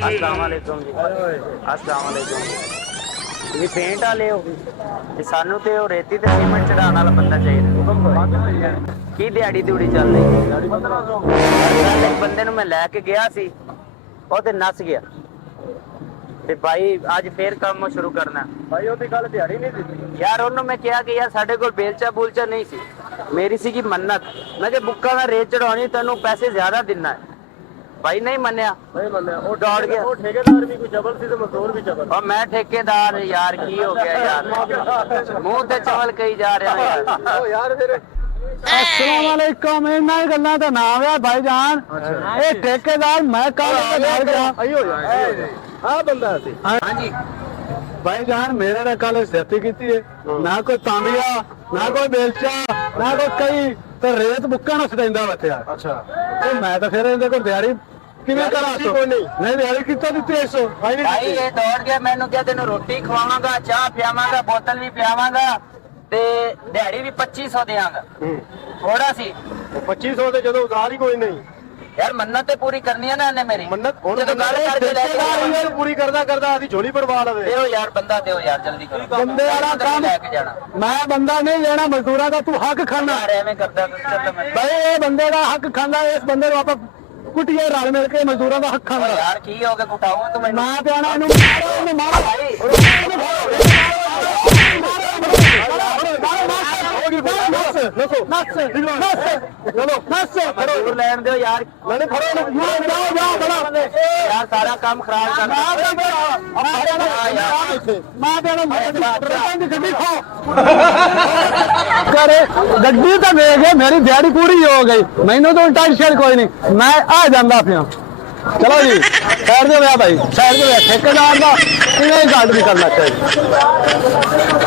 अस्सलामुअलैकुम जी, अस्सलामुअलैकुम जी। पेंट वाले हो सानू ते रेती ते सीमेंट चढ़ाने वाला बंदा चाहिए की दिहाड़ी दिहड़ी चल रही बंदे मैं लैके गया सी ਉਹ ਤੇ ਨਸ ਗਿਆ ਤੇ ਭਾਈ ਅੱਜ ਫੇਰ ਕੰਮ ਸ਼ੁਰੂ ਕਰਨਾ ਭਾਈ ਉਹਦੀ ਗੱਲ ਦਿਹਾੜੀ ਨਹੀਂ ਦਿੱਤੀ ਯਾਰ ਉਹਨੂੰ ਮੈਂ ਕਿਹਾ ਕਿ ਯਾਰ ਸਾਡੇ ਕੋਲ ਬੇਲਚਾ ਬੁਲਚਾ ਨਹੀਂ ਸੀ ਮੇਰੀ ਸੀ ਕਿ ਮੰਨਤ ਮੈਂ ਕਿ ਬੁੱਕਾ ਦਾ ਰੇਟ ਚੜਾਉਣੀ ਤੈਨੂੰ ਪੈਸੇ ਜ਼ਿਆਦਾ ਦੇਣਾ ਹੈ ਭਾਈ ਨਹੀਂ ਮੰਨਿਆ ਉਹ ਦੌੜ ਗਿਆ ਉਹ ਠੇਕੇਦਾਰ ਵੀ ਕੋਈ ਜਬਲ ਸੀ ਤੇ ਮਜ਼ਦੂਰ ਵੀ ਜਬਲ और मैं ठेकेदार यार की हो गया यार मुंह ते चवल कही जा रहा यार ओ यार फिर अस्सलाम वालेकुम इन्ना ही गल्ला दा नाम है भाईजान ए ठेकेदार मैं कल घर गया आइयो यार हां बंदा सी हां जी भाईजान मेरे ने कल ज्यादती कीती है ना कोई तांबिया ना कोई बेलचा ना कोई कई ते रेत बुक्का न सदैंदा बच्चा अच्छा ते मैं तो फिर इनदे कोल दिहाड़ी ਕਿਵੇਂ ਕਰਾਂ ਸੋ ਨਹੀਂ ਦਿਹਾੜੀ ਕਿੱਥੋਂ ਦਿੱਤੀ 100 ਭਾਈ ਇਹ ਦੌੜ ਗਿਆ ਮੈਨੂੰ ਕਿਹਾ ਤੈਨੂੰ ਰੋਟੀ ਖਵਾਵਾਂਗਾ ਚਾਹ ਪਿਆਵਾਂਗਾ ਬੋਤਲ ਵੀ ਪਿਆਵਾਂਗਾ ਤੇ ਦਿਹਾੜੀ ਵੀ 2500 ਦੇਵਾਂਗਾ ਥੋੜਾ ਸੀ 2500 ਤੇ ਜਦੋਂ ਉਧਾਰ ਹੀ ਕੋਈ ਨਹੀਂ ਯਾਰ ਮੰਨਤ ਤੇ ਪੂਰੀ ਕਰਨੀ ਹੈ ਨਾ ਇਹਨੇ ਮੇਰੀ ਮੰਨਤ ਹੁਣ ਜਦੋਂ ਗੱਲ ਕਰਕੇ ਲੈ ਕੇ ਪੂਰੀ ਕਰਦਾ ਕਰਦਾ ਆਦੀ ਝੋਲੀ ਬਰਵਾ ਲਵੇ ਦਿਓ ਯਾਰ ਬੰਦਾ ਦਿਓ ਯਾਰ ਜਲਦੀ ਕਰੋ ਬੰਦੇ ਵਾਲਾ ਕੰਮ ਲੈ ਕੇ ਜਾਣਾ ਮੈਂ ਬੰਦਾ ਨਹੀਂ ਲੈਣਾ ਮਜ਼ਦੂਰਾਂ ਦਾ ਤੂੰ ਹੱਕ ਖਾਣਾ ਯਾਰ ਐਵੇਂ ਕਰਦਾ ਚੱਲ ਮੈਂ ਭਾਈ ਇਹ ਬੰਦੇ ਦਾ ਹੱਕ ਖਾਂਦਾ ਇਸ ਬੰਦੇ ਨੂੰ ਆਪਾਂ ਕੁੱਟੀਏ ਰਲ ਮਿਲ ਕੇ ਮਜ਼ਦੂਰਾਂ ਦਾ ਹੱਕ ਖਾਂਦਾ ਯਾਰ ਕੀ ਹੋ ਗਿਆ ਕੁਟਾਉਂਗਾ ਤੂੰ ਮੈਨੂੰ ਨਾ ਪਿਆਣਾ ਇਹਨੂੰ ਮਾਰੋ ਇਹਨੂੰ ਮਾਰੋ ਮਜ਼ਦੂਰ ਲੈਣ ਦਿਓ ਯਾਰ ਯਾਰ ਸਾਰਾ ਕੰਮ ਖਰਾਬ ਕਰਨਾ ਗੱਡੀ ਤਾਂ ਵੇਖ ਮੇਰੀ ਦਿਹਾੜੀ ਪੂਰੀ ਹੋ ਗਈ ਮੈਨੂੰ ਤਾਂ ਟੈਨਸ਼ਨ ਕੋਈ ਨਹੀਂ ਮੈਂ ਆ ਜਾਂਦਾ ਪਿਆ चलो जी साइड दे भाई साइड दे ठेकेदार का इन्हें गार्ड भी करना चाहिए